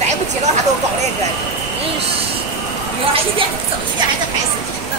来不及了，他都搞那个。你要一天整一天还在拍视频呢。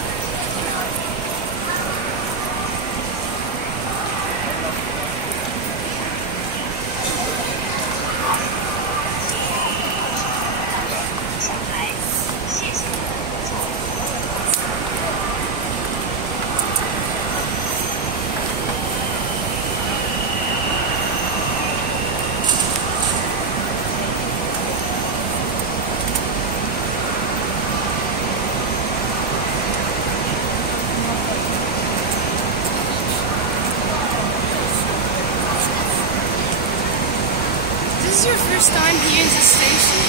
This is your first time here in this station?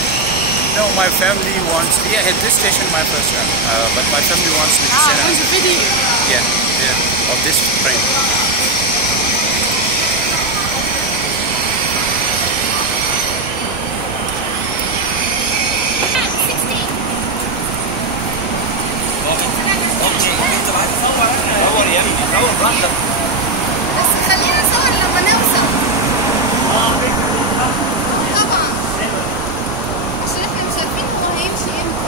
No, my family wants. Yeah, at this station my first time. But my family wants me to sit on the video. Yeah, of this train. بس خلينا نصور لما نوصل. طبعا. عشان احنا مش عارفين هو هيمشي امتى.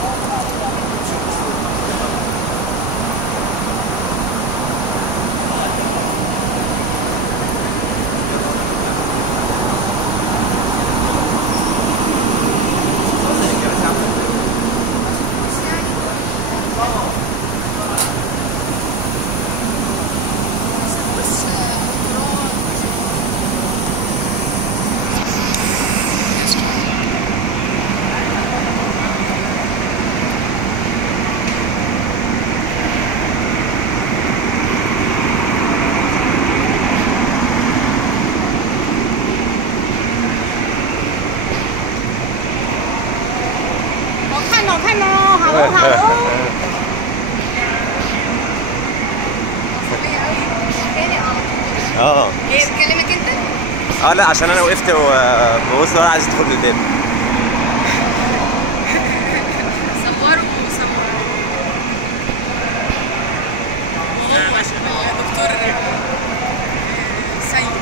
ايه بكلمك انت؟ لا عشان انا وقفت وببص ورا عايز ادخل الباب. صوروا وهو دكتور سيد.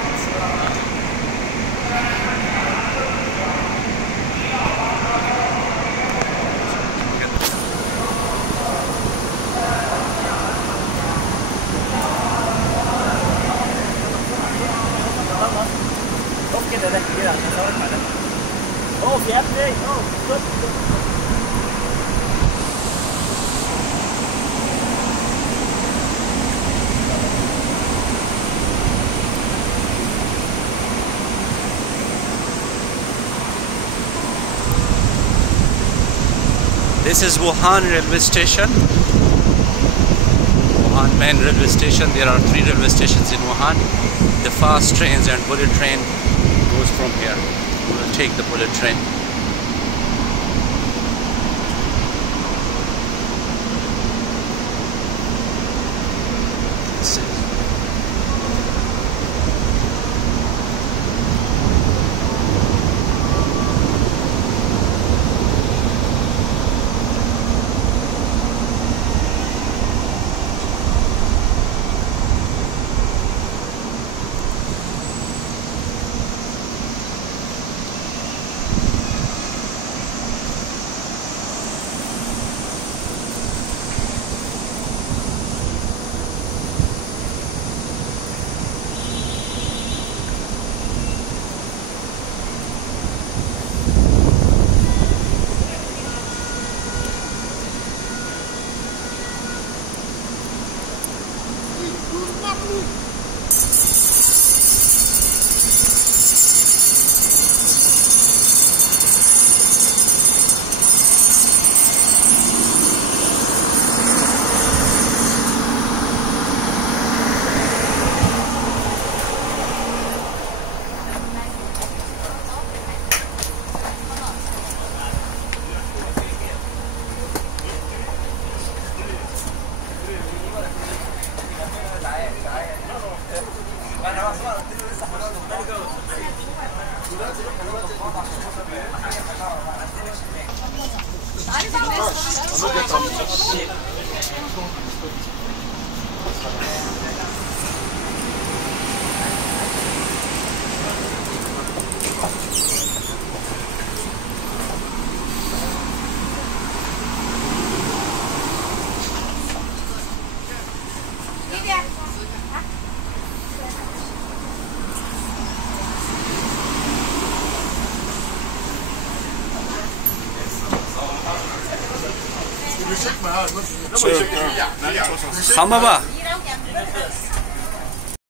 كده ده كده عشان اصور مع ده. اقف يا ابني اقف. This is Wuhan railway station. Wuhan main railway station. There are 3 railway stations in Wuhan. The fast trains and bullet train goes from here. We will take the bullet train. Kham baba.